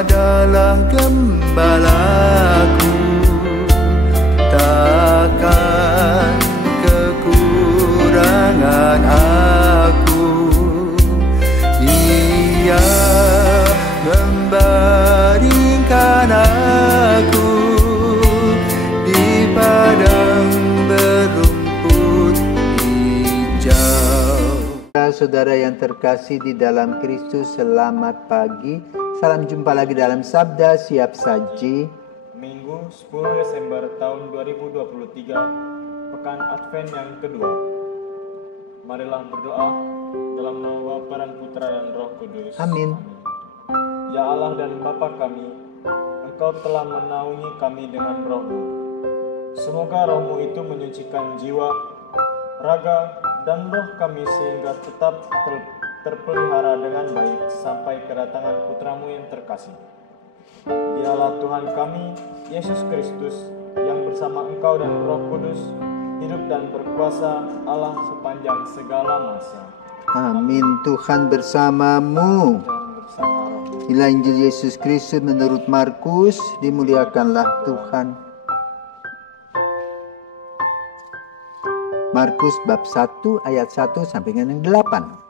adalah gembalaku, takkan kekurangan aku. Ia membaringkan aku di padang berumput hijau. Saudara yang terkasih di dalam Kristus, selamat pagi. Salam jumpa lagi dalam Sabda Siap Saji. Minggu 10 Desember tahun 2023, Pekan Advent yang kedua. Marilah berdoa dalam nama Bapa dan Putra dan Roh Kudus. Amin. Ya Allah dan Bapa kami, Engkau telah menaungi kami dengan Roh-Mu. Semoga Roh-Mu itu menyucikan jiwa, raga, dan roh kami sehingga tetap terpelihara dengan baik sampai kedatangan Putra-Mu yang terkasih. Dialah Tuhan kami, Yesus Kristus, yang bersama Engkau dan Roh Kudus, hidup dan berkuasa Allah sepanjang segala masa. Amin. Tuhan bersamamu. Dan bersama Roh. Inilah Injil Yesus Kristus menurut Markus. Dimuliakanlah Tuhan. Markus bab 1 ayat 1 sampai dengan 8.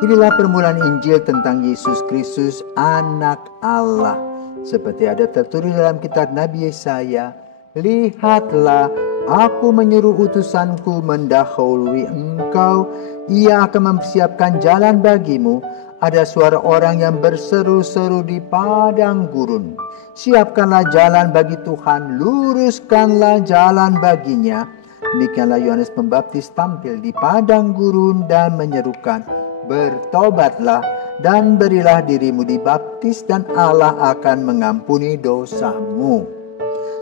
Inilah permulaan Injil tentang Yesus Kristus, anak Allah. Seperti ada tertulis dalam kitab Nabi Yesaya, lihatlah, aku menyuruh utusanku mendahului engkau. Ia akan mempersiapkan jalan bagimu. Ada suara orang yang berseru-seru di padang gurun. Siapkanlah jalan bagi Tuhan, luruskanlah jalan baginya. Demikianlah Yohanes Pembaptis tampil di padang gurun dan menyerukan, bertobatlah dan berilah dirimu dibaptis dan Allah akan mengampuni dosamu.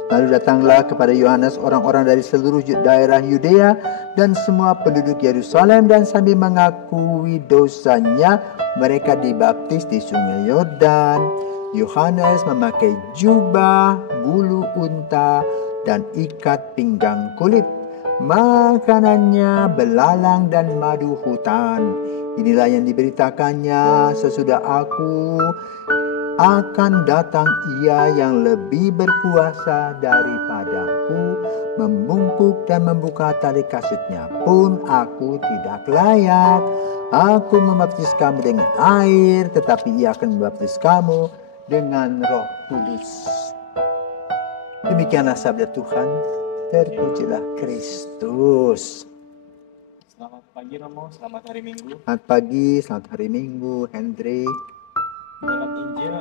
Lalu datanglah kepada Yohanes orang-orang dari seluruh daerah Yudea dan semua penduduk Yerusalem, dan sambil mengakui dosanya mereka dibaptis di sungai Yordan. Yohanes memakai jubah bulu unta dan ikat pinggang kulit. Makanannya belalang dan madu hutan. Inilah yang diberitakannya, sesudah aku akan datang ia yang lebih berkuasa daripadaku, membungkuk dan membuka tali kasutnya pun aku tidak layak. Aku membaptis kamu dengan air, tetapi ia akan membaptis kamu dengan Roh Kudus. Demikianlah sabda Tuhan. Terpujilah Kristus. Selamat pagi Romo, selamat hari Minggu. Selamat pagi, selamat hari Minggu, Hendrik. Dalam Injil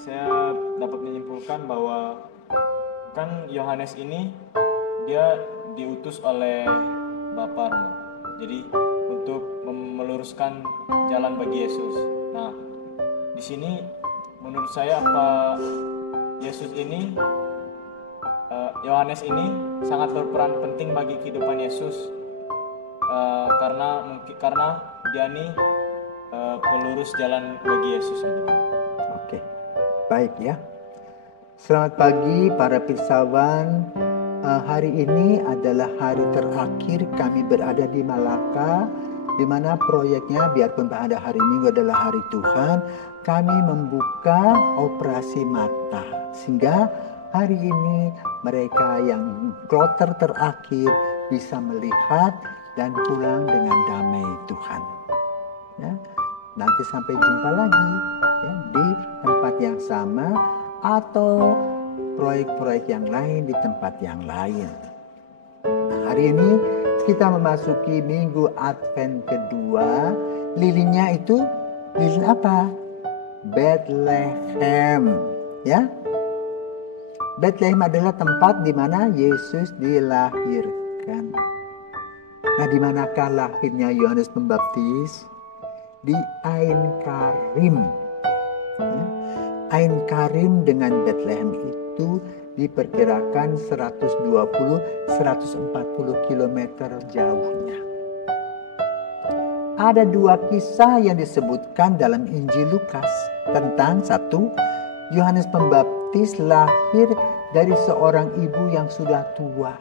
saya dapat menyimpulkan bahwa kan Yohanes ini dia diutus oleh Bapa Romo. Jadi untuk meluruskan jalan bagi Yesus. Nah, di sini menurut saya apa Yesus ini Yohanes ini sangat berperan penting bagi kehidupan Yesus karena dia nih pelurus jalan bagi Yesus. Oke, baik ya. Selamat pagi para pirsawan. Hari ini adalah hari terakhir kami berada di Malaka, di mana proyeknya biarpun pada hari Minggu adalah hari Tuhan, kami membuka operasi mata sehingga hari ini mereka yang kloter terakhir bisa melihat dan pulang dengan damai Tuhan. Ya, nanti sampai jumpa lagi ya, di tempat yang sama atau proyek-proyek yang lain di tempat yang lain. Nah, hari ini kita memasuki minggu Advent kedua. Lilinnya itu lilin apa? Bethlehem, ya. Bethlehem adalah tempat di mana Yesus dilahirkan. Nah, di manakah lahirnya Yohanes Pembaptis? Di Ain Karim. Ain Karim dengan Bethlehem itu diperkirakan 120-140 km jauhnya. Ada dua kisah yang disebutkan dalam Injil Lukas tentang satu, Yohanes Pembaptis lahir dari seorang ibu yang sudah tua.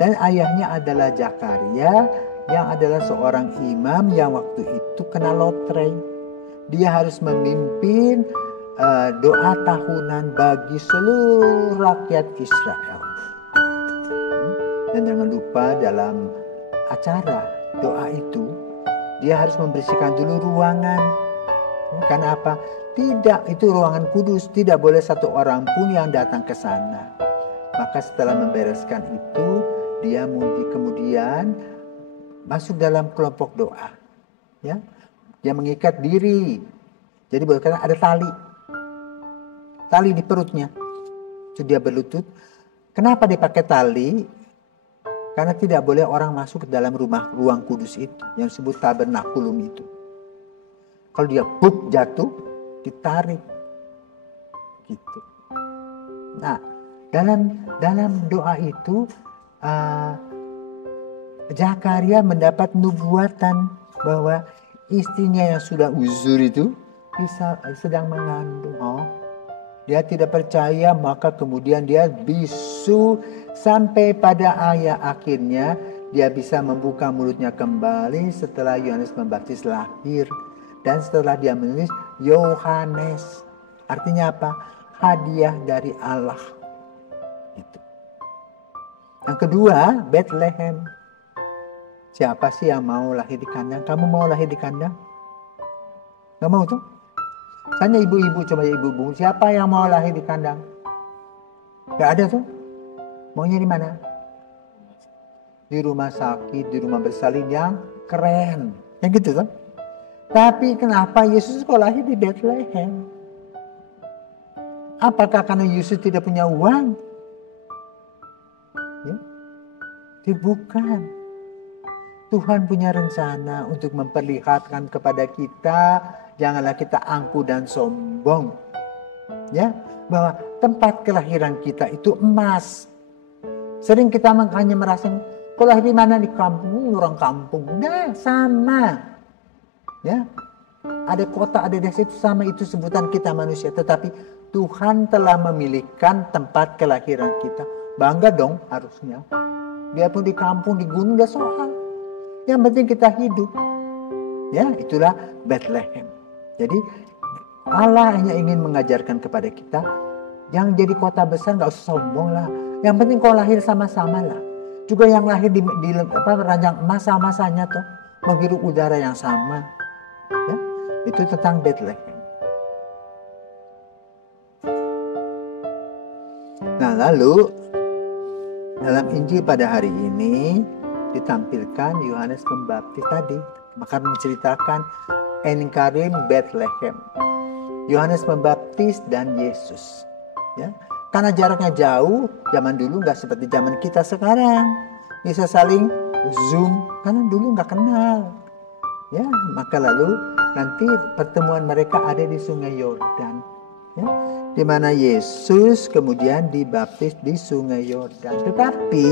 Dan ayahnya adalah Zakaria yang adalah seorang imam yang waktu itu kena lotre. Dia harus memimpin doa tahunan bagi seluruh rakyat Israel. Dan jangan lupa dalam acara doa itu, dia harus membersihkan dulu ruangan. Karena apa? Tidak, itu ruangan kudus, tidak boleh satu orang pun yang datang ke sana. Maka setelah membereskan itu, dia kemudian masuk dalam kelompok doa. Ya, dia mengikat diri. Jadi boleh kata ada tali di perutnya. Itu dia berlutut. Kenapa dipakai tali? Karena tidak boleh orang masuk ke dalam ruang kudus itu, yang disebut tabernakulum itu. Kalau dia jatuh, ditarik, gitu. Nah, dalam doa itu Zakaria mendapat nubuatan bahwa istrinya yang sudah uzur itu sedang mengandung. Dia tidak percaya, maka kemudian dia bisu sampai pada akhirnya dia bisa membuka mulutnya kembali setelah Yohanes Pembaptis lahir. Dan setelah dia menulis Yohanes, artinya apa? Hadiah dari Allah. Itu. Yang kedua, Bethlehem. Siapa sih yang mau lahir di kandang? Kamu mau lahir di kandang? Gak mau tuh? Tanya ibu-ibu, coba ibu-ibu, siapa yang mau lahir di kandang? Gak ada tuh? Maunya di mana? Di rumah sakit, di rumah bersalin yang keren. Yang gitu tuh. Tapi kenapa Yesus kok lahir di Bethlehem? Apakah karena Yesus tidak punya uang? Ya? Bukan. Tuhan punya rencana untuk memperlihatkan kepada kita, janganlah kita angkuh dan sombong. Ya, bahwa tempat kelahiran kita itu emas. Sering kita hanya merasa, kok lahir di mana? Di kampung, orang kampung. Enggak, sama. Ya, ada kota, ada desa, itu sama, itu sebutan kita manusia. Tetapi Tuhan telah memilihkan tempat kelahiran kita. Bangga dong harusnya. Biarpun di kampung, di gunung, gak soal. Yang penting kita hidup. Ya, itulah Bethlehem. Jadi Allah hanya ingin mengajarkan kepada kita, yang jadi kota besar gak usah sombong lah. Yang penting kau lahir sama-sama lah. Juga yang lahir di ranjang emas sama-samanya toh, menghirup udara yang sama. Ya, itu tentang Bethlehem. Nah, lalu dalam Injil pada hari ini ditampilkan Yohanes Pembaptis tadi, maka menceritakan Enkarim Bethlehem, Yohanes Pembaptis dan Yesus. Ya, karena jaraknya jauh, zaman dulu nggak seperti zaman kita sekarang, bisa saling zoom, karena dulu nggak kenal. Ya, maka lalu nanti pertemuan mereka ada di Sungai Yordan, ya, di mana Yesus kemudian dibaptis di Sungai Yordan. Tetapi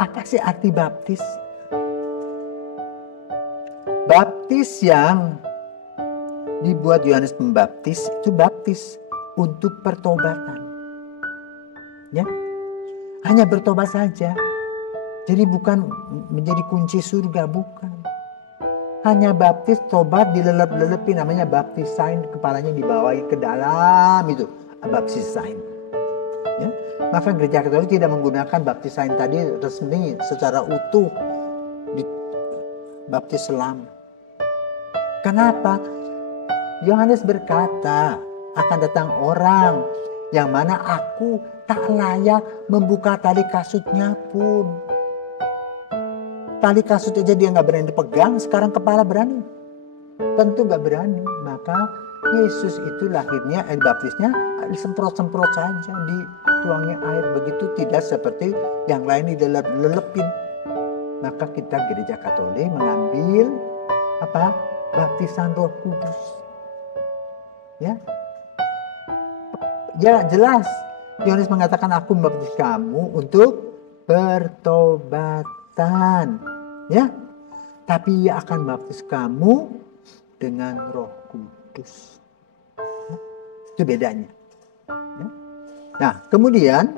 apa sih arti baptis? Baptis yang dibuat Yohanes Pembaptis itu baptis untuk pertobatan. Ya, hanya bertobat saja. Jadi bukan menjadi kunci surga, bukan. Hanya baptis, tobat, dilelep-lelepi, namanya baptisain, kepalanya dibawahi ke dalam itu, baptisain. Ya? Maka gereja Katolik tidak menggunakan baptisain tadi resmi secara utuh, di baptis selam. Kenapa? Yohanes berkata, akan datang orang yang mana aku tak layak membuka tali kasutnya pun. Tali kasut aja dia gak berani dipegang, sekarang kepala berani? Tentu gak berani. Maka Yesus itu lahirnya, baptisnya disemprot-semprot saja, dituangnya air. Begitu, tidak seperti yang lain dilelep-lelepin. Maka kita gereja Katolik mengambil apa? Baptisan Roh Kudus. Ya, jelas. Yohanes mengatakan, aku membaptis kamu untuk bertobatan. Ya, tapi ia akan baptis kamu dengan Roh Kudus. Ya, itu bedanya. Ya. Nah, kemudian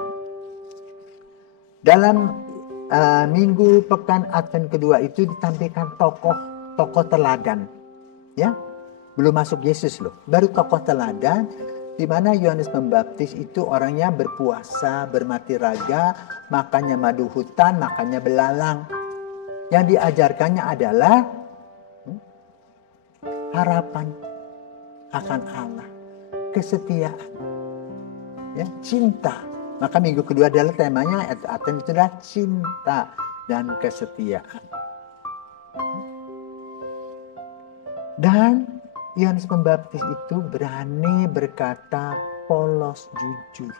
dalam minggu pekan Advent kedua itu ditampilkan tokoh teladan. Ya, Belum masuk Yesus loh. Baru tokoh teladan di mana Yohanes Pembaptis itu orangnya berpuasa, bermati raga, makannya madu hutan, makannya belalang. Yang diajarkannya adalah harapan akan Allah, kesetiaan, ya, cinta. Maka minggu kedua adalah temanya Aten itu adalah cinta dan kesetiaan. Dan Yohanes Pembaptis itu berani berkata polos jujur.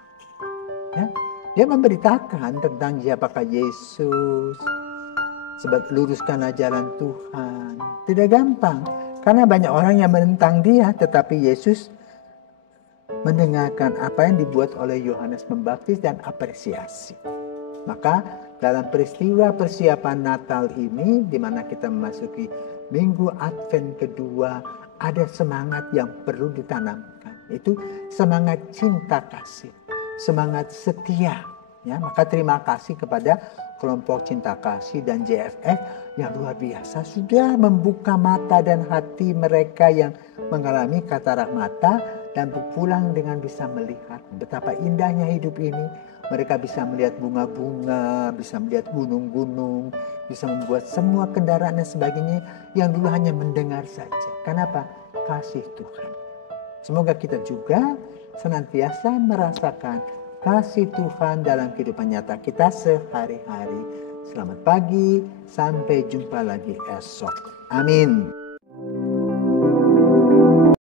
Ya, dia memberitakan tentang siapakah Yesus, sebab luruskan ajaran Tuhan. Tidak gampang, karena banyak orang yang menentang dia, tetapi Yesus mendengarkan apa yang dibuat oleh Yohanes Pembaptis dan apresiasi. Maka dalam peristiwa persiapan Natal ini, di mana kita memasuki Minggu Advent kedua, ada semangat yang perlu ditanamkan. Itu semangat cinta kasih, semangat setia. Ya, maka terima kasih kepada kelompok cinta kasih dan JFF yang luar biasa sudah membuka mata dan hati mereka yang mengalami katarak mata dan pulang dengan bisa melihat betapa indahnya hidup ini. Mereka bisa melihat bunga-bunga, bisa melihat gunung-gunung, bisa membuat semua kendaraan dan sebagainya yang dulu hanya mendengar saja. Kenapa? Kasih Tuhan. Semoga kita juga senantiasa merasakan kasih Tuhan dalam kehidupan nyata kita sehari-hari. Selamat pagi, sampai jumpa lagi esok. Amin.